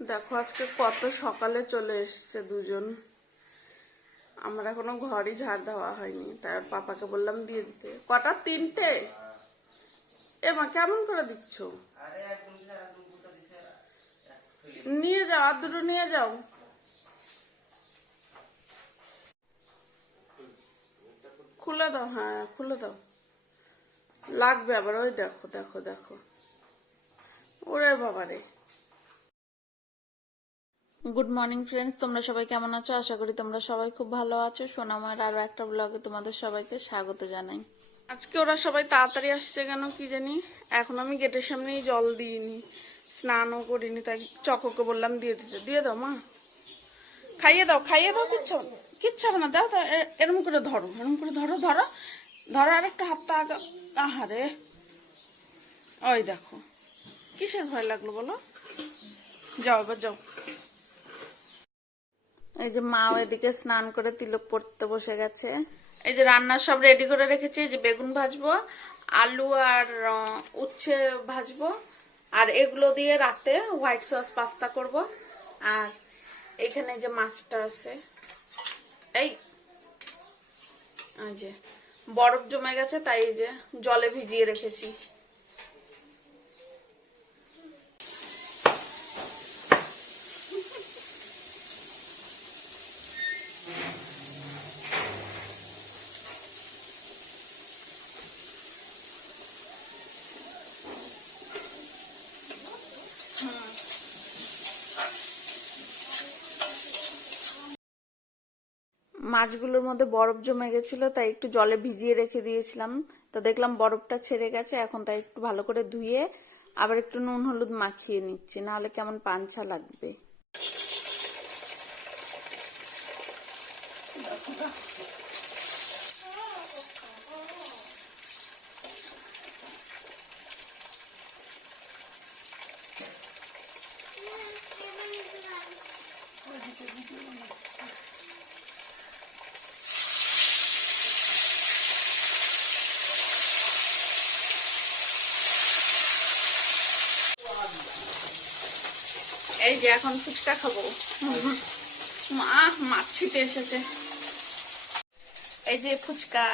দেখো, আজকে কত সকালে চলে এসছে দুজন। আমার এখনও ঘরই ঝাড় দেওয়া হয়নি তার পাপাকে বললাম দিয়ে দিতে। কটা? তিনটে? এ মা, কেমন করে দিচ্ছ? নিয়ে যাও, আর দুটো নিয়ে যাও। খুলে দাও হ্যাঁ খুলে দাও। লাগবে আবার, ওই দেখো দেখো দেখো। ওরে বাবারে। গুড মর্নিং ফ্রেন্ডস তোমরা সবাই কেমন আছো? আশা করি তোমরা সবাই খুব ভালো আছো। সোনামার আরও একটা ব্লগে তোমাদের সবাইকে স্বাগত জানাই। আজকে ওরা সবাই তাড়াতাড়ি আসছে কেন কি জানি? এখন আমি গেটের সামনেই জল দিইনি, স্নানও করিনি, তাই চককে বললাম দিয়ে দিতে। দিয়ে দাও, মা। খাইয়ে দাও খাইয়ে দাও, কিচ্ছু। কিচ্ছু হবে না। দাও দাও এরম করে ধরো, এরম করে ধরো ধরো। ধরো আর একটা হাতটা আগা আহারে। ওই দেখো। কিসের ভয় লাগল বলো? যাও, এবার যাও। এই যে মা এদিকে স্নান করে তিলক পড়তে বসে গেছে। এই যে রান্নার সব রেডি করে রেখেছি, এই যে বেগুন ভাজবো, আলু আর উচ্ছে ভাজবো, আর এগুলো দিয়ে রাতে হোয়াইট সস পাস্তা করব। আর এখানে যে মাছটা আছে, এই যে বরফ জমে গেছে, তাই যে জলে ভিজিয়ে রেখেছি। মাছগুলোর মধ্যে বরফ জমে গেছিল, তাই একটু জলে ভিজিয়ে রেখে দিয়েছিলাম। তো দেখলাম বরফটা ছেড়ে গেছে, এখন তাই একটু ভালো করে ধুয়ে আবার একটু নুন হলুদ মাখিয়ে নিচ্ছি, নাহলে কেমন পাঞ্ছা লাগবে। এই যে এখন ফুচকা খাব। মা, মাছ ছিটে এসেছে। এই যে ফুচকা।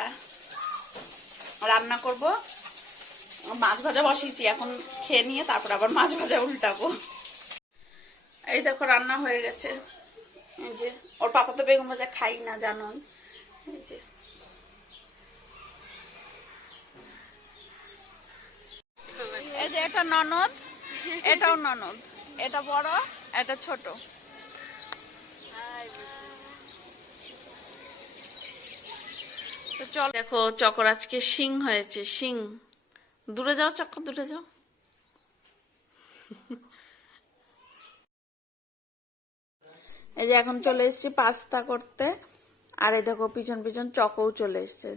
রান্না করব। মাছ ভাজা বসিয়েছি, এখন খেয়ে নিয়ে তারপর আবার মাছ ভাজা উল্টাবো। এই দেখো, রান্না হয়ে গেছে। এই যে, ওর পাপা তো বেগুন ভাজা খাই না, জানোই। এই যে। এই যে, এটা ননদ। এটাও ননদ। এটা বড়, এটা ছোট। চল দেখো, চকর আজকে শিং হয়েছে, শিং। দূরে যাও চক্কর দূরে যাও। এই যে এখন চলে এসেছি পাস্তা করতে। আর এই দেখো, পিছন পিছন চকও চলে এসছে।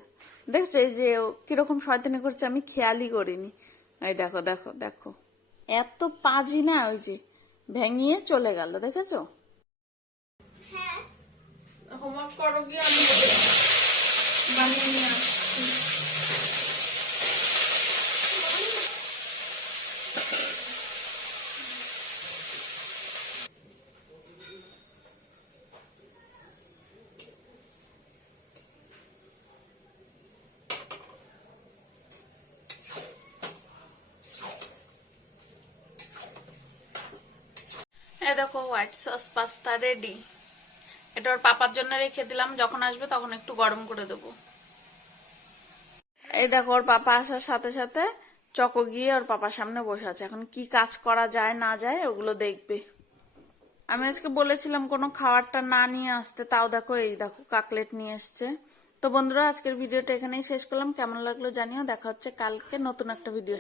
দেখছ, এই যে কীরকম শয়তানি করছে, আমি খেয়ালই করিনি। এই দেখো দেখো দেখো। এত পাজি না, ওই যে ভেঙিয়ে চলে গেল দেখেছ? হোমওয়ার্ক করো কি আমি বানিয়ে নিয়ে আসছি। এই দেখো হোয়াইট সস পাস্তা রেডি এটা ওর পাপার জন্য রেখে দিলাম, যখন আসবে তখন একটু গরম করে দেবো। এই দেখো ওর পাপা আসার সাথে সাথে চকো গিয়ে ওর পাপার সামনে বসে আছে। এখন কি কাজ করা যায়, না যায়, ওগুলো দেখবে। আমি আজকে বলেছিলাম কোনো খাবারটা না নিয়ে আসতে, তাও দেখো এই দেখো কাকলেট নিয়ে এসছে। তো বন্ধুরা, আজকের ভিডিওটা এখানেই শেষ করলাম। কেমন লাগল জানিও। দেখা হচ্ছে কালকে নতুন একটা ভিডিও